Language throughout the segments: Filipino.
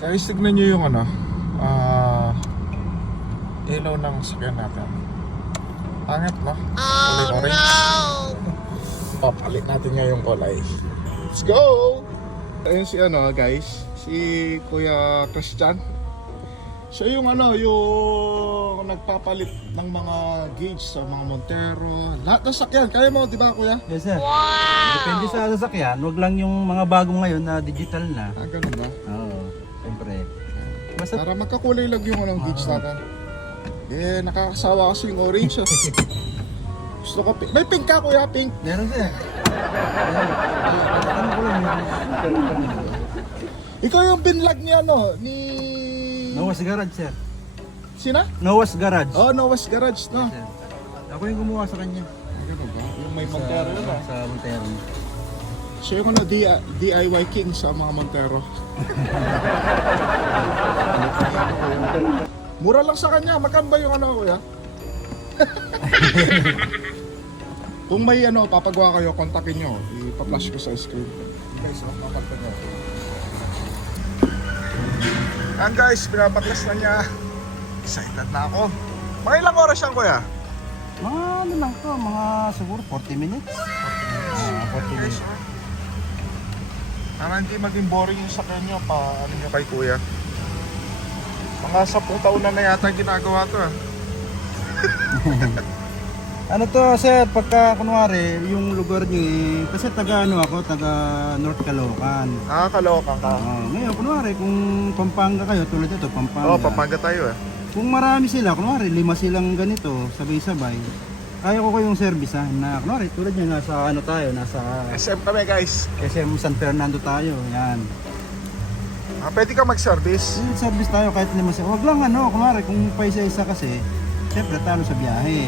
Guys, tignan nyo yung ilaw ng sakyan natin. Pangit, no? Kulay orange. Papalit natin nga yung kulay. Let's go! Ayun si guys, si Kuya Christian. Siya yung yung nagpapalit ng mga gauge sa mga Montero. Lahat ng sakyan, kaya mo, di ba Kuya? Yes sir. Wow! Depende sa sasakyan, wag lang yung mga bagong ngayon na digital na. Ah, ganun ba? Oo, siyempre. Basta Para magkakulay lang yung gauge natin. Nakakasawa kasi yung orange. Gusto ko pink. May pink ka Kuya, pink. meron sir. Ano ko lang Ikaw yung binlog niya ni... Noah's Garage sir. Sina? Noah's Garage. Oh, Noah's Garage, no? Sir. Ako yung gumawa sa kanya. Ano ba? Yung may Montero yun, ah. Sa Montero. Siya yung DIY king sa mga Montero. Mura lang sa kanya. Magkano ba yung Kuya? Kung may papagawa kayo, kontakin nyo. Ipa-flash ko sa screen. Guys, mapapagpag nyo. Yan guys, pinapaklas na niya. Excited na ako. Mga ilang oras yan Kuya? Mga ano lang to, mga siguro 40 minutes. 40 minutes. Para hindi maging boring yung sakyan nyo, paano nyo kay Kuya? Mga 10 taon na yata ginagawa to ah. Ano to sir, pagka kunwari yung lugar nyo kasi taga North Caloocan. Ah, Caloocan ka. Ngayon kunwari kung Pampanga kayo, tulad ito Pampanga. Oo, Pampanga tayo eh. Kung marami sila, kunwari 5 silang ganito, sabay-sabay, kaya ko kayong servicehan na kunwari tulad nyo nasa nasa SM kami guys. SM San Fernando tayo, yan. Pwede ka mag-service. Service tayo kahit 5 sila. Huwag lang kunwari kung pa isa-isa kasi, siyempre talo sa biyahe.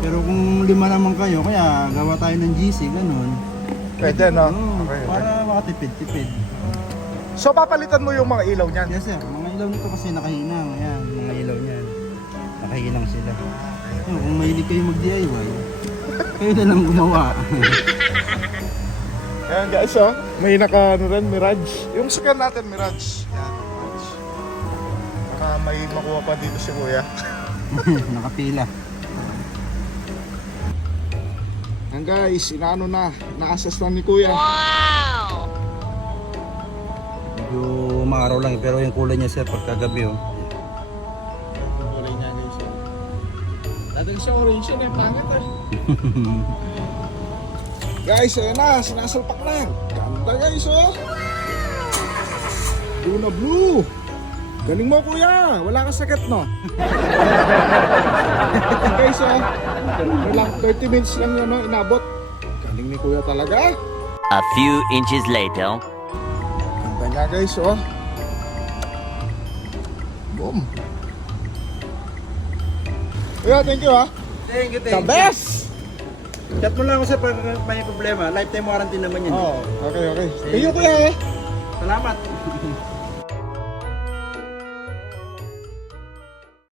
Pero kung 5 naman kayo, kaya gawa tayo ng GC, ganun. Pwede no? Oo, Okay. para makatipid-tipid. So papalitan mo yung mga ilaw niyan? Yes sir, mga ilaw nito kasi nakahinang. Ayan, mga ilaw niyan. Nakahinang sila. Kung mahilig kayo mag-DIY, kayo na lang gumawa. Ayan guys may Mirage. Yung sakyan natin Mirage. Yan, Mirage. Baka may makuha pa dito si Kuya. Nakapila. Yan guys, na-assess na ni Kuya. Wow! Medyo maaraw lang pero yung kulay niya sir pagkagabi Yung kulay niya guys. Dati siya orange yun pangit eh. Guys, ayun na, sinasalpak na yan. Ganda guys Blue na blue. Galing mo Kuya, wala kang sakit no? Guys lang 30 minutes lang yun inabot. Galing ni Kuya talaga. A few inches later. Ganda niya guys Boom. Kuya, thank you Thank you, The best! Chat mo lang ako sir pag may problema. Lifetime warranty naman yan. Okay. Thank you Kuya Salamat.